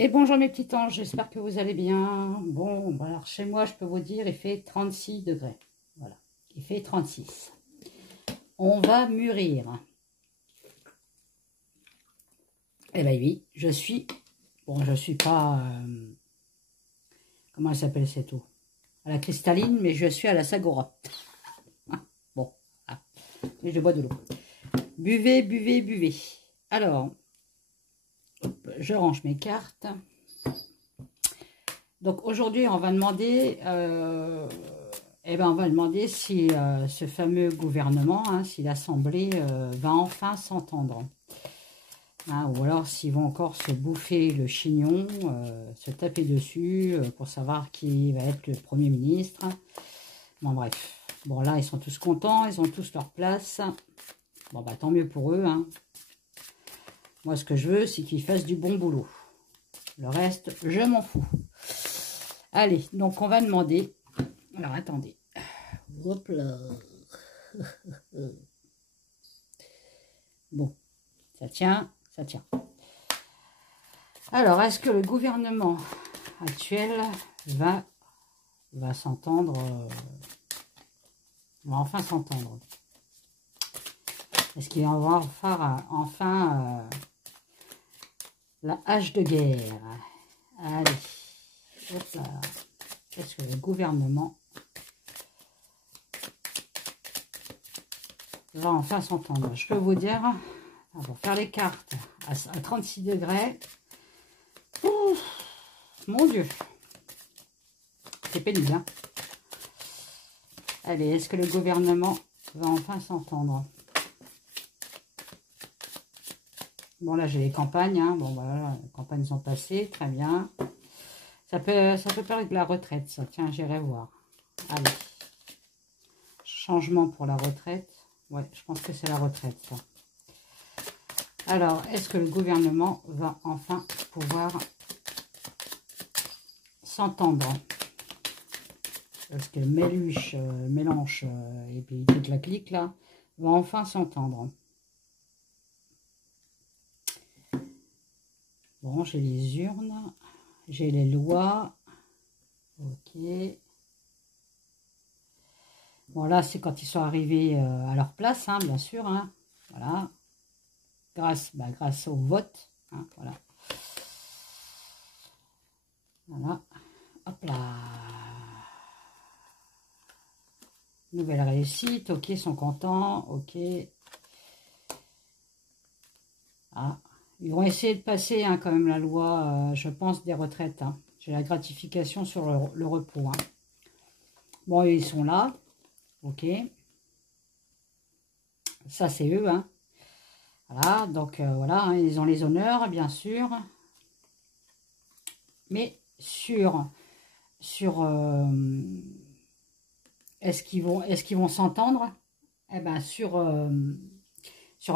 Et bonjour mes petits anges, j'espère que vous allez bien. Bon, alors chez moi, je peux vous dire, il fait 36 degrés. Voilà, il fait 36. On va mûrir. Eh bien oui, je suis... Bon, je suis pas... comment elle s'appelle cette eau? À la cristalline, mais je suis à la Sagora. Bon, ah, mais je bois de l'eau. Buvez, buvez, buvez. Alors, hop, je range mes cartes. Donc aujourd'hui, on va demander, on va demander si ce fameux gouvernement, hein, si l'Assemblée va enfin s'entendre. Hein, ou alors s'ils vont encore se bouffer le chignon, se taper dessus pour savoir qui va être le Premier ministre. Bon bref, bon là ils sont tous contents, ils ont tous leur place. Bon bah tant mieux pour eux. Hein. Moi ce que je veux, c'est qu'ils fassent du bon boulot. Le reste, je m'en fous. Allez, donc on va demander... Alors, attendez. Hop là. Bon, ça tient, ça tient. Alors, est-ce que le gouvernement actuel va s'entendre, va enfin s'entendre? Est-ce qu'il va avoir enfin la hache de guerre? Allez. Hop là. Est-ce que le gouvernement va enfin s'entendre? Je peux vous dire, pour faire les cartes à 36 degrés, ouf, mon Dieu, c'est pénible. Hein. Allez, est-ce que le gouvernement va enfin s'entendre? Bon, là, j'ai les campagnes. Hein. Bon, voilà, les campagnes sont passées, très bien. Ça peut parler de la retraite, ça. Tiens, j'irai voir. Allez. Changement pour la retraite. Ouais, je pense que c'est la retraite, ça. Alors, est-ce que le gouvernement va enfin pouvoir s'entendre? Parce que Méluche, Mélanche et puis toute la clique, là, va enfin s'entendre. Bon, j'ai les urnes. J'ai les lois. Ok. Bon, là, c'est quand ils sont arrivés à leur place, hein, bien sûr. Hein. Voilà. Grâce au vote. Hein, voilà. Voilà. Hop là. Nouvelle réussite. Ok, ils sont contents. Ok. Ah. Ils vont essayer de passer hein, quand même la loi, je pense, des retraites. Hein. J'ai la gratification sur le repos. Hein. Bon, ils sont là. Ok. Ça, c'est eux. Hein. Voilà, donc voilà, hein, ils ont les honneurs, bien sûr. Mais sur est-ce qu'ils vont s'entendre? Eh ben, sur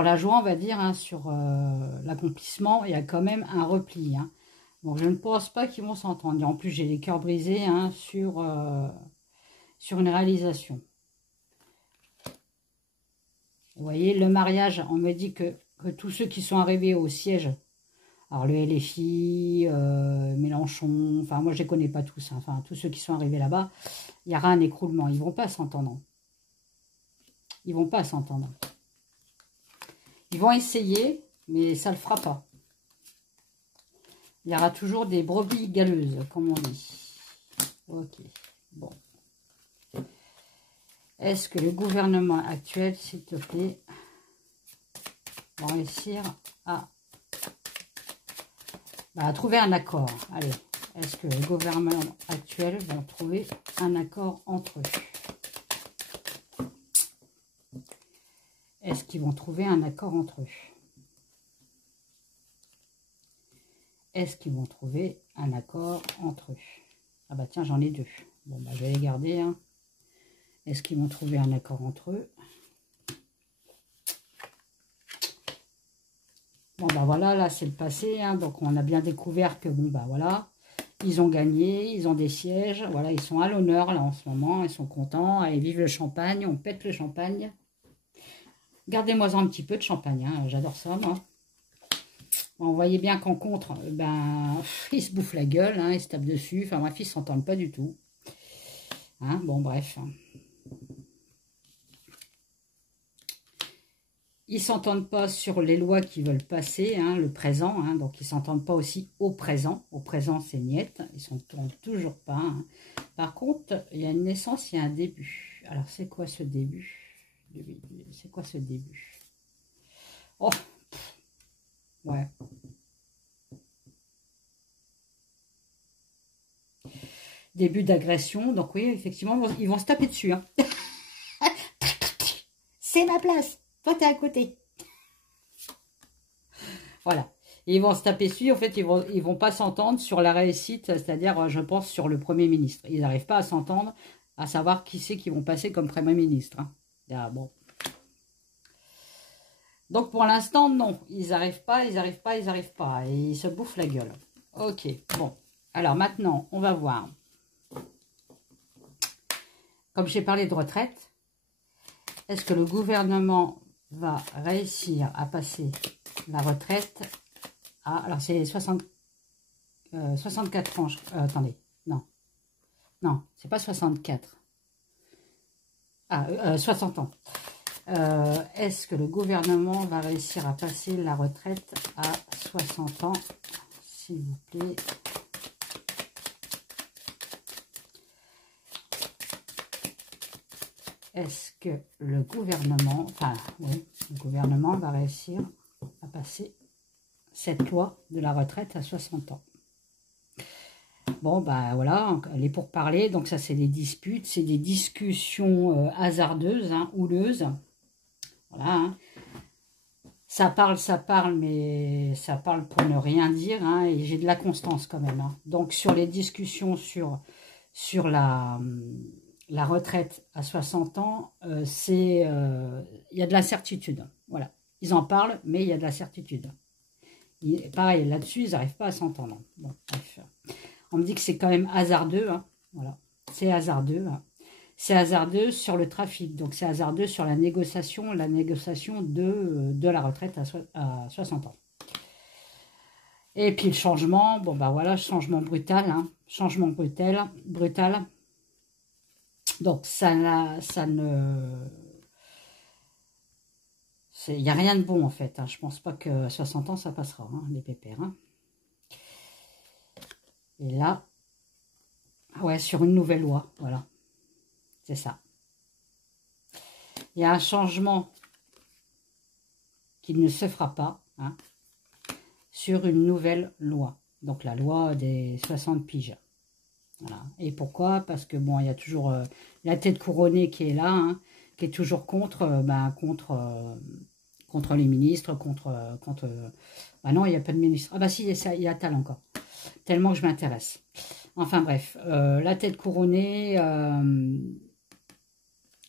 la joie, on va dire, hein, sur l'accomplissement, il y a quand même un repli. Hein. Donc, je ne pense pas qu'ils vont s'entendre. Et en plus, j'ai les cœurs brisés hein, sur une réalisation. Vous voyez, le mariage, on me dit que tous ceux qui sont arrivés au siège, alors le LFI, Mélenchon, enfin moi je ne les connais pas tous, hein, enfin tous ceux qui sont arrivés là-bas, il y aura un écroulement, ils ne vont pas s'entendre. Ils ne vont pas s'entendre. Ils vont essayer, mais ça ne le fera pas. Il y aura toujours des brebis galeuses, comme on dit. Ok, bon. Est-ce que le gouvernement actuel, s'il te plaît, va réussir à trouver un accord? Allez, est-ce que le gouvernement actuel va trouver un accord entre eux? Est-ce qu'ils vont trouver un accord entre eux? Est-ce qu'ils vont trouver un accord entre eux? Ah bah tiens, j'en ai deux. Bon, bah je vais les garder. Hein. Est-ce qu'ils vont trouver un accord entre eux? Bon, bah voilà, là, c'est le passé. Hein, donc, on a bien découvert que, bon, bah voilà, ils ont gagné, ils ont des sièges. Voilà, ils sont à l'honneur, là, en ce moment. Ils sont contents. Allez, vive le champagne. On pète le champagne. Gardez-moi un petit peu de champagne. Hein, j'adore ça, moi. On voyait bien qu'en contre, ben, ils se bouffent la gueule, hein, ils se tapent dessus. Enfin bref, ils ne s'entendent pas du tout. Hein, bon, bref. Ils ne s'entendent pas sur les lois qui veulent passer, hein, le présent. Hein, donc, ils ne s'entendent pas aussi au présent. Au présent, c'est niette. Ils ne s'entendent toujours pas. Hein. Par contre, il y a une naissance, il y a un début. Alors, c'est quoi ce début? C'est quoi ce début? Oh, ouais. Début d'agression. Donc, oui, effectivement, ils vont se taper dessus. Hein. C'est ma place. Toi, t'es à côté. Voilà. Et ils vont se taper dessus. En fait, ils vont pas s'entendre sur la réussite, c'est-à-dire, je pense, sur le Premier ministre. Ils n'arrivent pas à s'entendre, à savoir qui c'est qui vont passer comme Premier ministre. Hein. Ah, bon. Donc, pour l'instant, non. Ils n'arrivent pas, ils n'arrivent pas, ils n'arrivent pas. Et ils se bouffent la gueule. Ok, bon. Alors, maintenant, on va voir. Comme j'ai parlé de retraite, est-ce que le gouvernement va réussir à passer la retraite à... Alors, c'est 64 ans. Attendez, non. Non, c'est pas 64. Ah, 60 ans. Est-ce que le gouvernement va réussir à passer la retraite à 60 ans, s'il vous plaît? Est-ce que le gouvernement, enfin, oui, le gouvernement va réussir à passer cette loi de la retraite à 60 ans? Bon, bah voilà, les pourparlers, donc ça c'est des disputes, c'est des discussions hasardeuses, hein, houleuses. Voilà, hein. Ça parle, mais ça parle pour ne rien dire, hein, et j'ai de la constance quand même. Hein. Donc sur les discussions sur la retraite à 60 ans, il y a de l'incertitude. Voilà. Ils en parlent, mais il y a de l'incertitude. Pareil, là-dessus, ils n'arrivent pas à s'entendre. Bon, bref. On me dit que c'est quand même hasardeux. Hein. Voilà. C'est hasardeux. Hein. C'est hasardeux sur le trafic. Donc, c'est hasardeux sur la négociation de la retraite à 60 ans. Et puis, le changement. Bon, bah voilà, changement brutal. Hein. Changement brutal. Donc, ça ne... Il n'y a rien de bon, en fait. Hein. Je ne pense pas que 60 ans, ça passera, hein, les pépères. Hein. Et là, ouais, sur une nouvelle loi, voilà. C'est ça. Il y a un changement qui ne se fera pas, hein, sur une nouvelle loi. Donc, la loi des 60 piges. Voilà. Et pourquoi? Parce que, bon, il y a toujours la tête couronnée qui est là, hein, qui est toujours contre les ministres, ah non, il n'y a pas de ministre. Ah bah si, il y a Attal encore. Tellement que je m'intéresse. Enfin bref, la tête couronnée,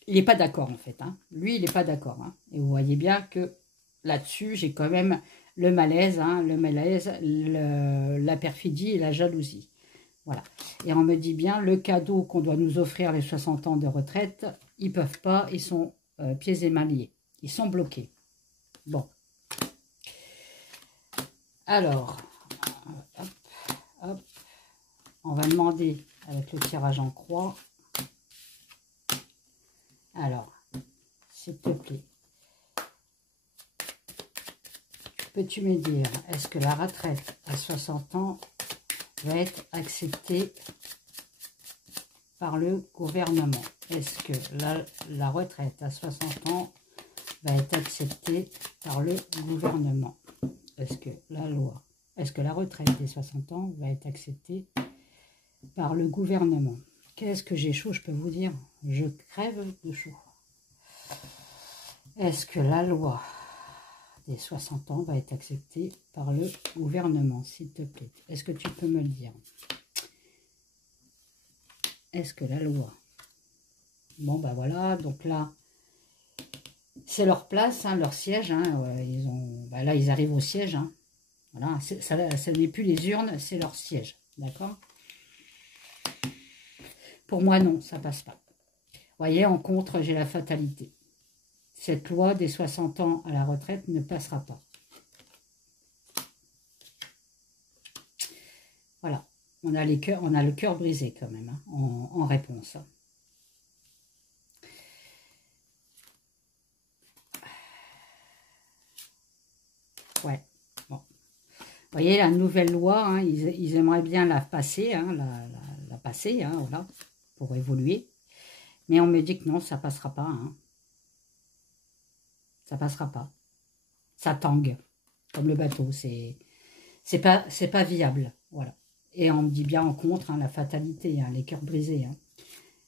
il n'est pas d'accord en fait. Hein. Lui, il n'est pas d'accord. Hein. Et vous voyez bien que là-dessus, j'ai quand même le malaise, hein, la perfidie et la jalousie. Voilà. Et on me dit bien, le cadeau qu'on doit nous offrir, les 60 ans de retraite, ils ne peuvent pas, ils sont pieds et mains liés. Ils sont bloqués. Bon. Alors, hop, hop. On va demander avec le tirage en croix. Alors, s'il te plaît, peux-tu me dire, est-ce que la retraite à 60 ans va être acceptée par le gouvernement? Est-ce que la retraite à 60 ans va être acceptée par le gouvernement? Est-ce que la retraite des 60 ans va être acceptée par le gouvernement? Qu'est-ce que j'ai chaud, je peux vous dire. Je crève de chaud. Est-ce que la loi des 60 ans va être acceptée par le gouvernement, s'il te plaît? Est-ce que tu peux me le dire? Est-ce que la loi... Bon, ben voilà, donc là, c'est leur place, hein, leur siège. Hein, là, ils arrivent au siège. Hein. Voilà, ça n'est plus les urnes, c'est leur siège. D'accord? Pour moi, non, ça passe pas. Vous voyez, en contre, j'ai la fatalité. Cette loi des 60 ans à la retraite ne passera pas. Voilà. On a le cœur brisé quand même, hein, en réponse. Ouais. Bon. Vous voyez, la nouvelle loi, hein, ils aimeraient bien la passer, hein, la passer, hein, voilà, pour évoluer. Mais on me dit que non, ça passera pas. Hein. Ça passera pas. Ça tangue, comme le bateau. C'est pas viable. Voilà. Et on me dit bien en contre, hein, la fatalité, hein, les cœurs brisés. Hein.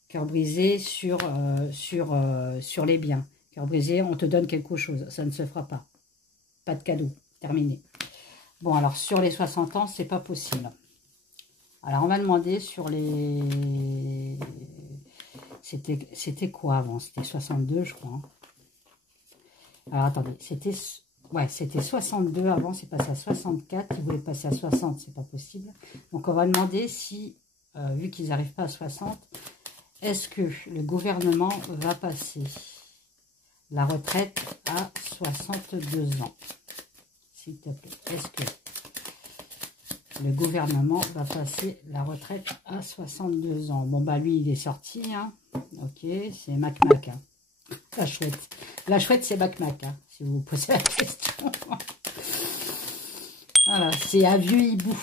Cœur brisé sur les biens. Cœur brisé, on te donne quelque chose. Ça ne se fera pas. Pas de cadeau. Terminé. Bon, alors, sur les 60 ans, c'est pas possible. Alors, on va demander sur les... C'était quoi avant? C'était 62, je crois. Hein. Alors, attendez. C'était 62 avant, c'est passé à 64. Ils voulaient passer à 60, c'est pas possible. Donc, on va demander si, vu qu'ils n'arrivent pas à 60, est-ce que le gouvernement va passer la retraite à 62 ans? S'il te plaît. Est-ce que le gouvernement va passer la retraite à 62 ans? Bon, bah lui, il est sorti. Hein. Ok, c'est Mac. Hein. La chouette. La chouette, c'est Mac. Hein, si vous vous posez la question. Voilà, c'est un vieux hibou.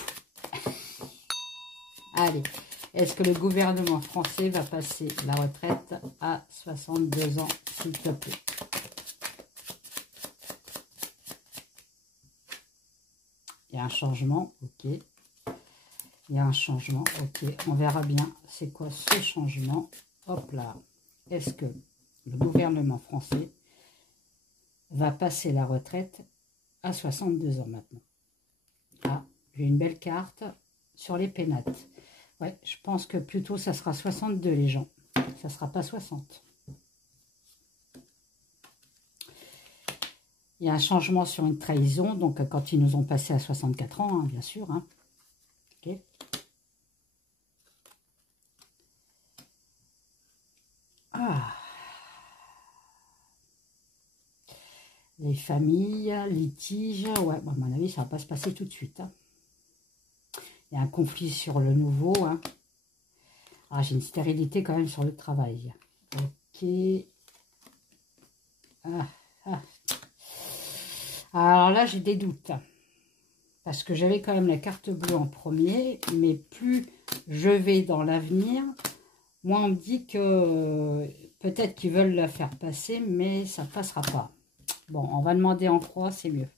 Allez, est-ce que le gouvernement français va passer la retraite à 62 ans, s'il te plaît? Il y a un changement, ok. Il y a un changement, ok. On verra bien c'est quoi ce changement. Hop là. Est-ce que le gouvernement français va passer la retraite à 62 ans maintenant? Ah, j'ai une belle carte sur les pénates. Ouais, je pense que plutôt ça sera 62 les gens. Ça ne sera pas 60. Il y a un changement sur une trahison, donc quand ils nous ont passé à 64 ans, hein, bien sûr. Hein. Ok. Ah. Les familles, litiges, ouais, à mon avis, ça ne va pas se passer tout de suite. Hein. Il y a un conflit sur le nouveau. Hein. Ah, j'ai une stérilité quand même sur le travail. Ok. Ah, ah. Alors là, j'ai des doutes. Parce que j'avais quand même la carte bleue en premier. Mais plus je vais dans l'avenir, moins on me dit que peut-être qu'ils veulent la faire passer, mais ça ne passera pas. Bon, on va demander en croix, c'est mieux.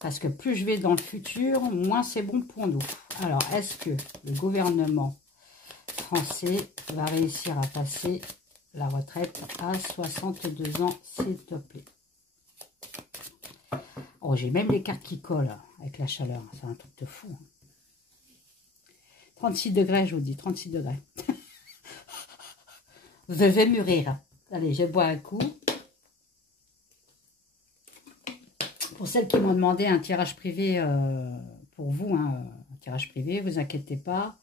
Parce que plus je vais dans le futur, moins c'est bon pour nous. Alors, est-ce que le gouvernement français va réussir à passer la retraite à 62 ans, s'il te plaît? Oh, j'ai même les cartes qui collent avec la chaleur. C'est un truc de fou. 36 degrés, je vous dis, 36 degrés. Je vais mûrir. Allez, je bois un coup. Pour celles qui m'ont demandé un tirage privé pour vous, hein, un tirage privé, vous inquiétez pas,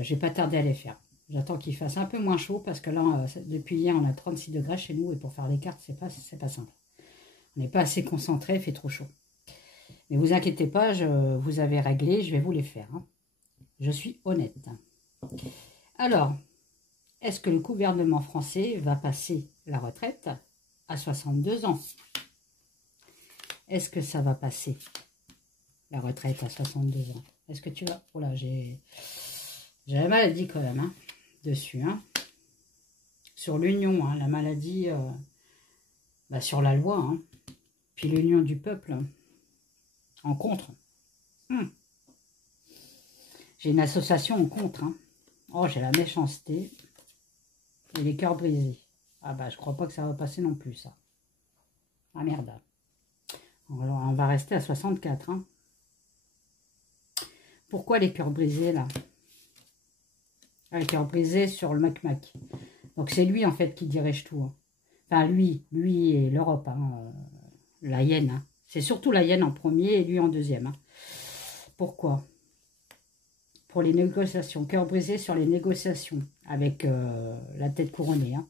j'ai pas tardé à les faire. J'attends qu'il fasse un peu moins chaud parce que là, depuis hier, on a 36 degrés chez nous et pour faire les cartes, c'est pas simple. On n'est pas assez concentré, il fait trop chaud. Mais vous inquiétez pas, vous avez réglé, je vais vous les faire. Hein. Je suis honnête. Alors, est-ce que le gouvernement français va passer la retraite à 62 ans? Est-ce que ça va passer, la retraite à 62 ans? Est-ce que tu vas... Oh là, j'ai la maladie quand même, hein, dessus. Hein. Sur l'union, hein, la maladie, bah, sur la loi. Hein. Puis l'union du peuple, hein, en contre. J'ai une association en contre. Hein. Oh, j'ai la méchanceté et les cœurs brisés. Ah bah, je crois pas que ça va passer non plus, ça. Ah merde. Alors, on va rester à 64. Hein. Pourquoi les cœurs brisés, là? Ah, les cœurs brisés sur le Mac. Donc, c'est lui, en fait, qui dirige tout. Hein. Enfin, lui et l'Europe. Hein, la hyène. Hein. C'est surtout la hyène en premier et lui en deuxième. Hein. Pourquoi? Pour les négociations. Cœur brisé sur les négociations avec la tête couronnée. Hein.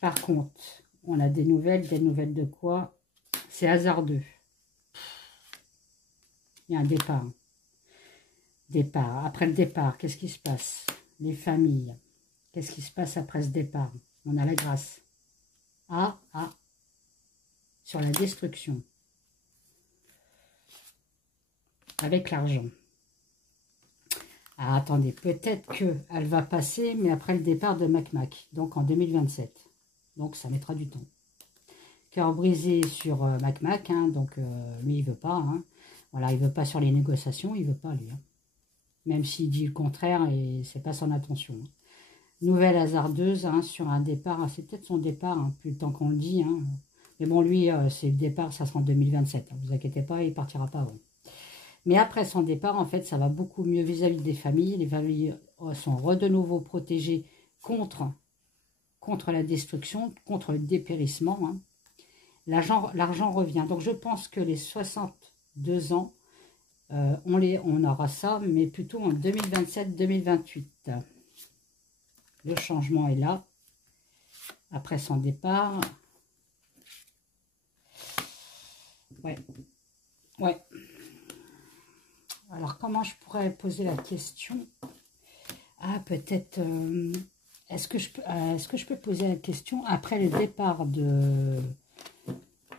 Par contre, on a des nouvelles de quoi? C'est hasardeux. Il y a un départ. Départ. Après le départ, qu'est-ce qui se passe? Les familles. Qu'est-ce qui se passe après ce départ? On a la grâce. Ah, ah. Sur la destruction. Avec l'argent. Ah, attendez, peut-être qu'elle va passer, mais après le départ de Mac, donc en 2027. Donc ça mettra du temps. Cœur brisé sur Mac, hein, donc lui il veut pas. Hein. Voilà, il veut pas sur les négociations, il veut pas lui. Hein. Même s'il dit le contraire et c'est pas son intention. Hein. Nouvelle hasardeuse hein, sur un départ, c'est peut-être son départ, hein, plus le temps qu'on le dit. Hein. Mais bon, lui, c'est le départ, ça sera en 2027. Hein, vous inquiétez pas, il partira pas avant. Mais après son départ, en fait, ça va beaucoup mieux vis-à-vis des familles. Les familles sont de nouveau protégées contre la destruction, contre le dépérissement. Hein. L'argent revient. Donc, je pense que les 62 ans, on aura ça, mais plutôt en 2027-2028. Le changement est là. Après son départ. Ouais. Ouais. Alors, comment je pourrais poser la question? Ah, peut-être... est-ce que je peux poser la question après le départ de...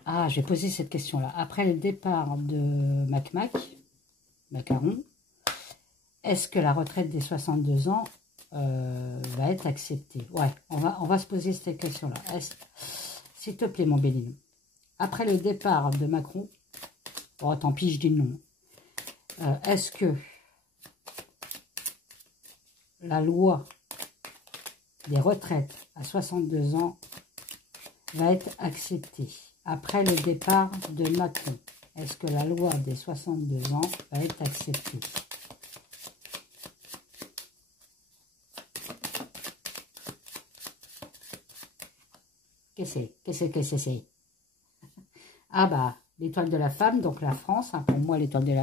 Ah, j'ai posé cette question-là. Après le départ de Macaron, est-ce que la retraite des 62 ans va être acceptée? Ouais, on va se poser cette question-là. S'il te plaît, mon Béline. Après le départ de Macron, oh, tant pis, je dis non. Est-ce que la loi des retraites à 62 ans va être acceptée après le départ de Macron? Est-ce que la loi des 62 ans va être acceptée? Qu'est-ce que c'est? Ah bah, l'étoile de la femme, donc la France. Hein, pour moi, l'étoile de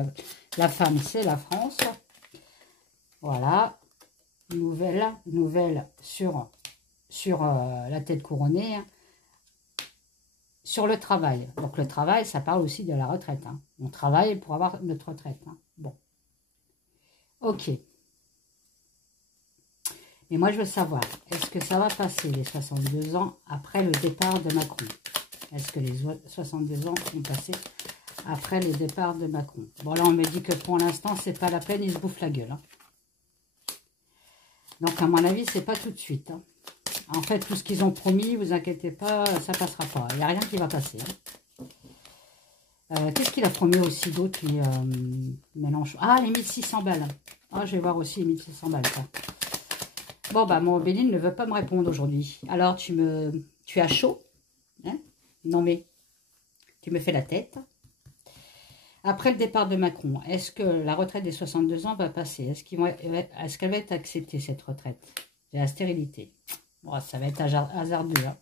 la femme, c'est la France. Voilà. Nouvelle sur la tête couronnée. Hein. Sur le travail. Donc le travail, ça parle aussi de la retraite. Hein. On travaille pour avoir notre retraite. Hein. Bon. Ok. Mais moi, je veux savoir, est-ce que ça va passer les 62 ans après le départ de Macron? Est-ce que les 62 ans vont passer après le départ de Macron? Bon, là, on me dit que pour l'instant, c'est pas la peine, il se bouffe la gueule. Hein. Donc, à mon avis, c'est pas tout de suite. Hein. En fait, tout ce qu'ils ont promis, vous inquiétez pas, ça passera pas. Il n'y a rien qui va passer. Hein. Qu'est-ce qu'il a promis aussi d'autre, lui Mélenchon? Ah, les 1600 balles. Ah, je vais voir aussi les 1600 balles. Ça. Bon, bah, mon Béline ne veut pas me répondre aujourd'hui. Alors, tu as chaud? Hein? Non, mais tu me fais la tête. Après le départ de Macron, est-ce que la retraite des 62 ans va passer? Est-ce qu'elle va être acceptée, cette retraite? J'ai la stérilité. Bon, ça va être hasardeux. Hein.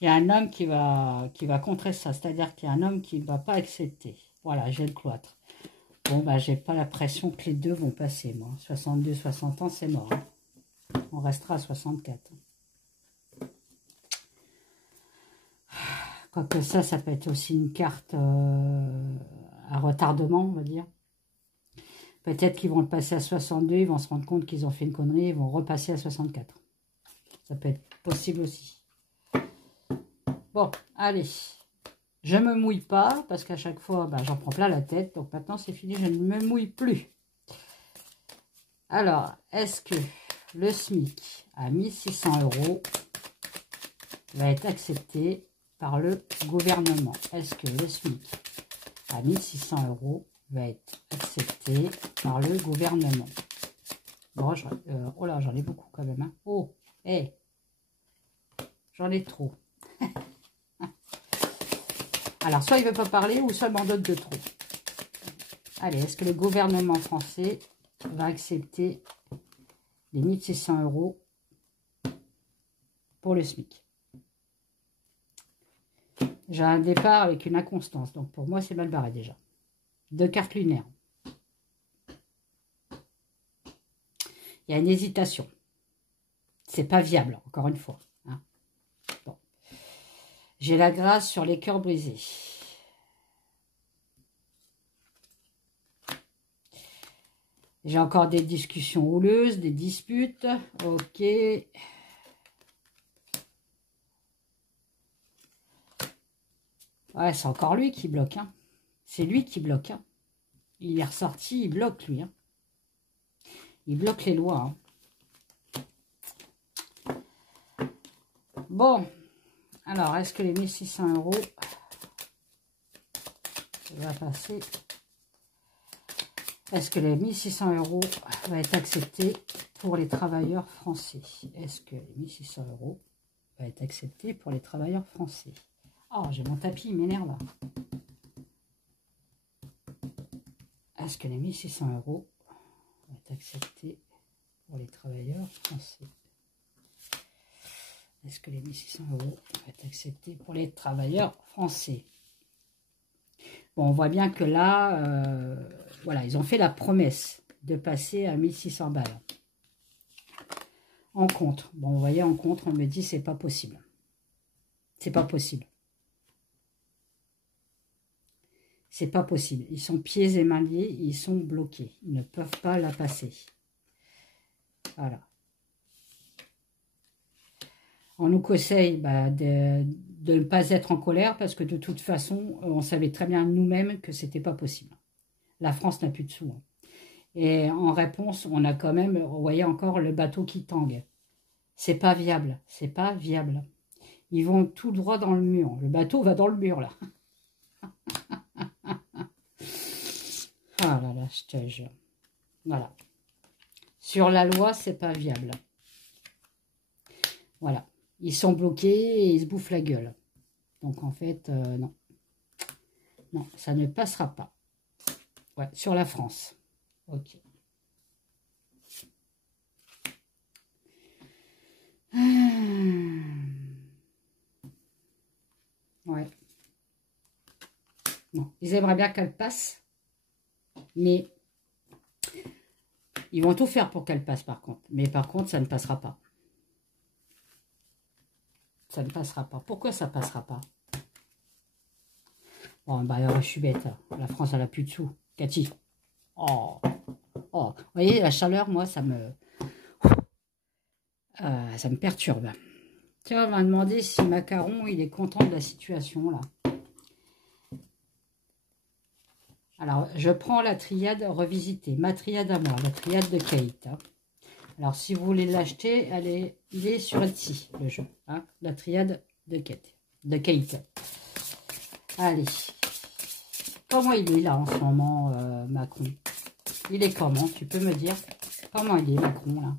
Il y a un homme qui va contrer ça. C'est-à-dire qu'il y a un homme qui ne va pas accepter. Voilà, j'ai le cloître. Bon, bah, j'ai pas la pression que les deux vont passer, moi. 62, 60 ans, c'est mort. Hein. On restera à 64. Quoique ça peut être aussi une carte à retardement, on va dire. Peut-être qu'ils vont le passer à 62, ils vont se rendre compte qu'ils ont fait une connerie, ils vont repasser à 64. Ça peut être possible aussi. Bon, allez. Je ne me mouille pas, parce qu'à chaque fois, bah, j'en prends plein la tête. Donc maintenant, c'est fini, je ne me mouille plus. Alors, est-ce que le SMIC à 1600 € va être accepté par le gouvernement? Est-ce que le SMIC à 1600 € va être accepté par le gouvernement? Bon, oh là, j'en ai beaucoup quand même. Hein. Oh, hé, j'en ai trop. Alors, soit il ne veut pas parler, ou soit il m'en donne de trop. Allez, est-ce que le gouvernement français va accepter les 1600 € pour le SMIC? J'ai un départ avec une inconstance. Donc, pour moi, c'est mal barré déjà. 2 cartes lunaires. Il y a une hésitation. C'est pas viable, encore une fois. Hein. Bon. J'ai la grâce sur les cœurs brisés. J'ai encore des discussions houleuses, des disputes. Ok. Ouais, c'est encore lui qui bloque. Hein. C'est lui qui bloque. Hein. Il est ressorti, il bloque lui. Hein. Il bloque les lois. Hein. Bon. Alors, est-ce que les 1600 € va passer? Est-ce que les 1600 € vont être acceptés pour les travailleurs français? Est-ce que les 1600 € vont être acceptés pour les travailleurs français? Oh, j'ai mon tapis, il m'énerve. Est-ce que les 1600 € vont être acceptés pour les travailleurs français? Est-ce que les 1600 € vont être acceptés pour les travailleurs français? Bon, on voit bien que là, voilà, ils ont fait la promesse de passer à 1600 balles. En contre. Bon, vous voyez, en contre, on me dit c'est pas possible. C'est pas possible. C'est pas possible. Ils sont pieds et mains liés, ils sont bloqués. Ils ne peuvent pas la passer. Voilà. On nous conseille de ne pas être en colère parce que de toute façon, on savait très bien nous-mêmes que c'était pas possible. La France n'a plus de sous. Hein. Et en réponse, on a quand même, vous voyez encore le bateau qui tangue. C'est pas viable. C'est pas viable. Ils vont tout droit dans le mur. Le bateau va dans le mur là. Ah là là, je te jure. Voilà. Sur la loi, c'est pas viable. Voilà. Ils sont bloqués et ils se bouffent la gueule. Donc en fait, non. Non, ça ne passera pas. Ouais, sur la France. Ok. Ouais. Non, ils aimeraient bien qu'elle passe. Mais ils vont tout faire pour qu'elle passe par contre. Mais par contre, ça ne passera pas. Ça ne passera pas. Pourquoi ça ne passera pas? Bon, bah, je suis bête. La France, elle n'a plus de sous. Cathy. Oh. Oh. Vous voyez, la chaleur, moi, ça me perturbe. Tiens, on m'a demandé si Macaron, il est content de la situation, là. Alors, je prends la triade revisitée. Ma triade à moi, la triade de Kate. Hein. Alors, si vous voulez l'acheter, il est sur Etsy, le jeu. Hein, la triade de Kate. Allez. Comment il est, là, en ce moment, Macron? Il est comment? Tu peux me dire? Comment il est, Macron, là?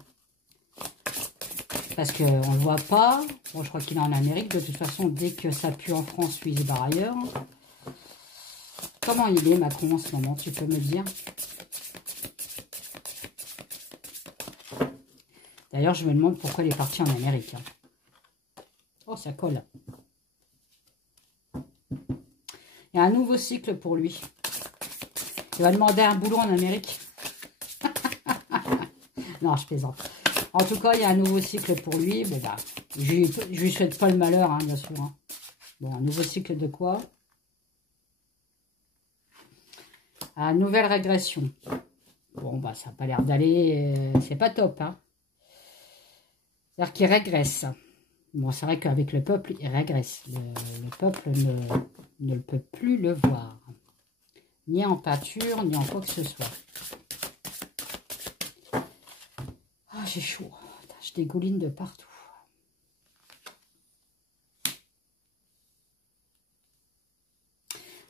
Parce qu'on ne le voit pas. Bon, je crois qu'il est en Amérique. De toute façon, dès que ça pue en France, lui, il se barre ailleurs. Comment il est, Macron, en ce moment? Tu peux me dire? D'ailleurs, je me demande pourquoi il est parti en Amérique. Oh, ça colle. Il y a un nouveau cycle pour lui. Il va demander un boulot en Amérique. Non, je plaisante. En tout cas, il y a un nouveau cycle pour lui. Bon, bah, je lui souhaite pas le malheur, hein, bien sûr. Hein. Bon, un nouveau cycle de quoi? À nouvelle régression. Bon, bah, ça n'a pas l'air d'aller... c'est pas top, hein. C'est-à-dire qu'il régresse. Bon, c'est vrai qu'avec le peuple, il régresse. Le peuple ne peut plus le voir. Ni en pâture, ni en quoi que ce soit. Ah, j'ai chaud. Je dégouline de partout.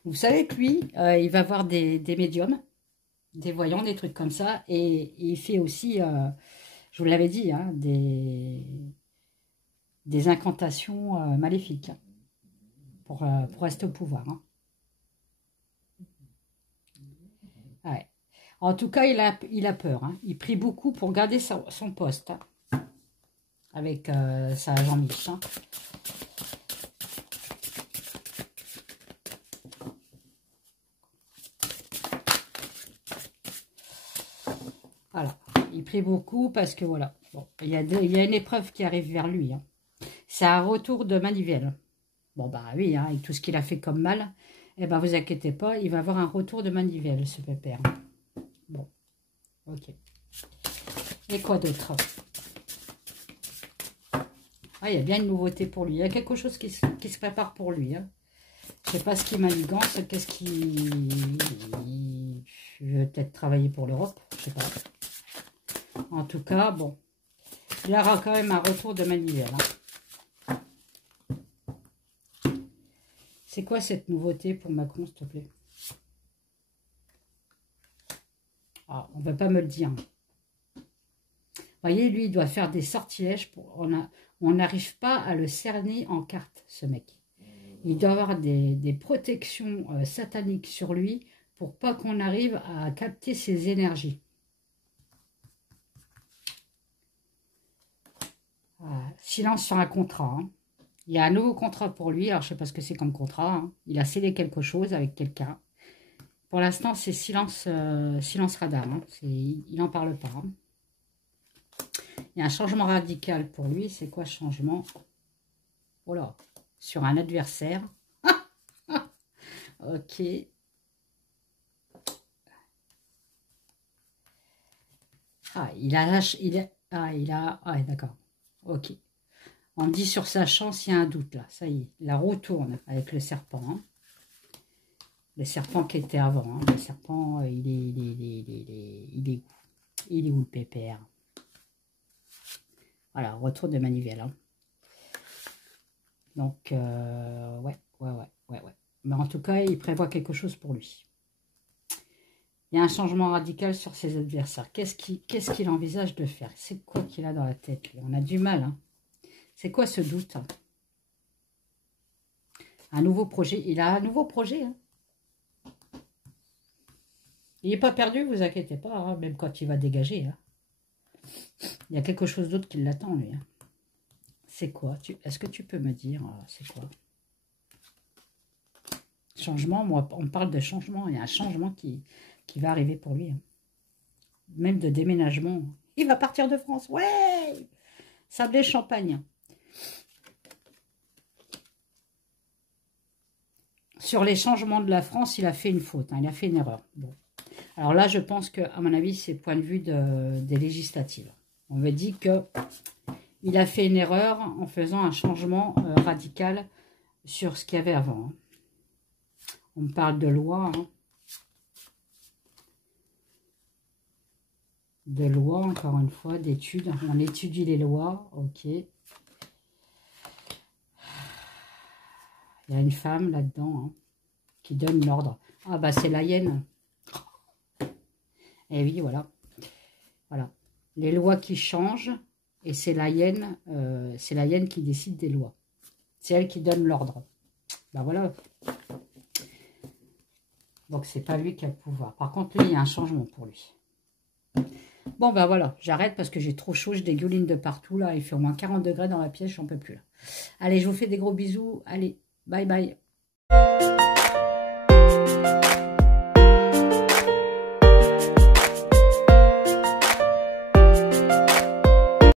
Vous savez que lui, il va voir des médiums, des voyants, des trucs comme ça. Et il fait aussi, je vous l'avais dit, hein, des incantations maléfiques pour rester au pouvoir. Hein. Ouais. En tout cas, il a peur. Hein. Il prie beaucoup pour garder son poste. Hein, avec sa Jean-Mich. Hein. Voilà. Il prie beaucoup parce que voilà. Bon, il y a une épreuve qui arrive vers lui. Hein. C'est un retour de manivelle. Bon, bah oui, hein, avec tout ce qu'il a fait comme mal, eh ben, vous inquiétez pas, il va avoir un retour de manivelle, ce pépère. Bon, Ok. Et quoi d'autre? Ah, il y a bien une nouveauté pour lui. Il y a quelque chose qui se prépare pour lui. Hein. Je sais pas ce qui manigance, qu'est-ce qui... Je vais peut-être travailler pour l'Europe, je sais pas. En tout cas, bon. Il y aura quand même un retour de manivelle. Hein. C'est quoi cette nouveauté pour Macron, s'il te plaît? Ah, on ne va pas me le dire. Vous voyez, lui, il doit faire des sortilèges. On n'arrive pas à le cerner en carte, ce mec. Il doit avoir des protections sataniques sur lui pour pas qu'on arrive à capter ses énergies. Silence sur un contrat. Hein. Il y a un nouveau contrat pour lui. Alors, je ne sais pas ce que c'est comme contrat. Hein. Il a scellé quelque chose avec quelqu'un. Pour l'instant, c'est silence, silence radar. Hein. Il n'en parle pas. Hein. Il y a un changement radical pour lui. C'est quoi ce changement? Oh là, sur un adversaire. Ok. Ah, ah, d'accord. Ok. On dit sur sa chance, il y a un doute là. Ça y est, la roue tourne avec le serpent. Hein. Le serpent qui était avant. Hein. Le serpent, il est où? Il est où le pépère? Voilà, retour de manivelle. Hein. Donc, ouais. Mais en tout cas, il prévoit quelque chose pour lui. Il y a un changement radical sur ses adversaires. Qu'est-ce qu'il envisage de faire? C'est quoi qu'il a dans la tête, lui? On a du mal. Hein. C'est quoi ce doute? Hein? Un nouveau projet. Il a un nouveau projet. Hein. Il n'est pas perdu, vous inquiétez pas, hein, même quand il va dégager. Hein. Il y a quelque chose d'autre qui l'attend, lui. Hein. C'est quoi? Est-ce que tu peux me dire, c'est quoi? Changement, moi, on parle de changement. Il y a un changement qui va arriver pour lui. Hein. Même de déménagement. Il va partir de France. Ouais! Sablé champagne. Sur les changements de la France, il a fait une faute. Hein, il a fait une erreur. Bon. Alors là, je pense que, à mon avis, c'est point de vue des législatives. On me dit que il a fait une erreur en faisant un changement radical sur ce qu'il y avait avant. Hein. On me parle de loi. Hein. De loi, encore une fois, d'études. On étudie les lois, ok. Il y a une femme là-dedans hein, qui donne l'ordre. Ah bah c'est la hyène. Et oui, voilà. Voilà. Les lois qui changent, et c'est la hyène qui décide des lois. C'est elle qui donne l'ordre. Ben voilà. Donc c'est pas lui qui a le pouvoir. Par contre, lui, il y a un changement pour lui. Bon, ben voilà, j'arrête parce que j'ai trop chaud, je dégouline de partout, là. Il fait au moins 40 degrés dans la pièce, j'en peux plus, là. Allez, je vous fais des gros bisous. Allez, bye bye.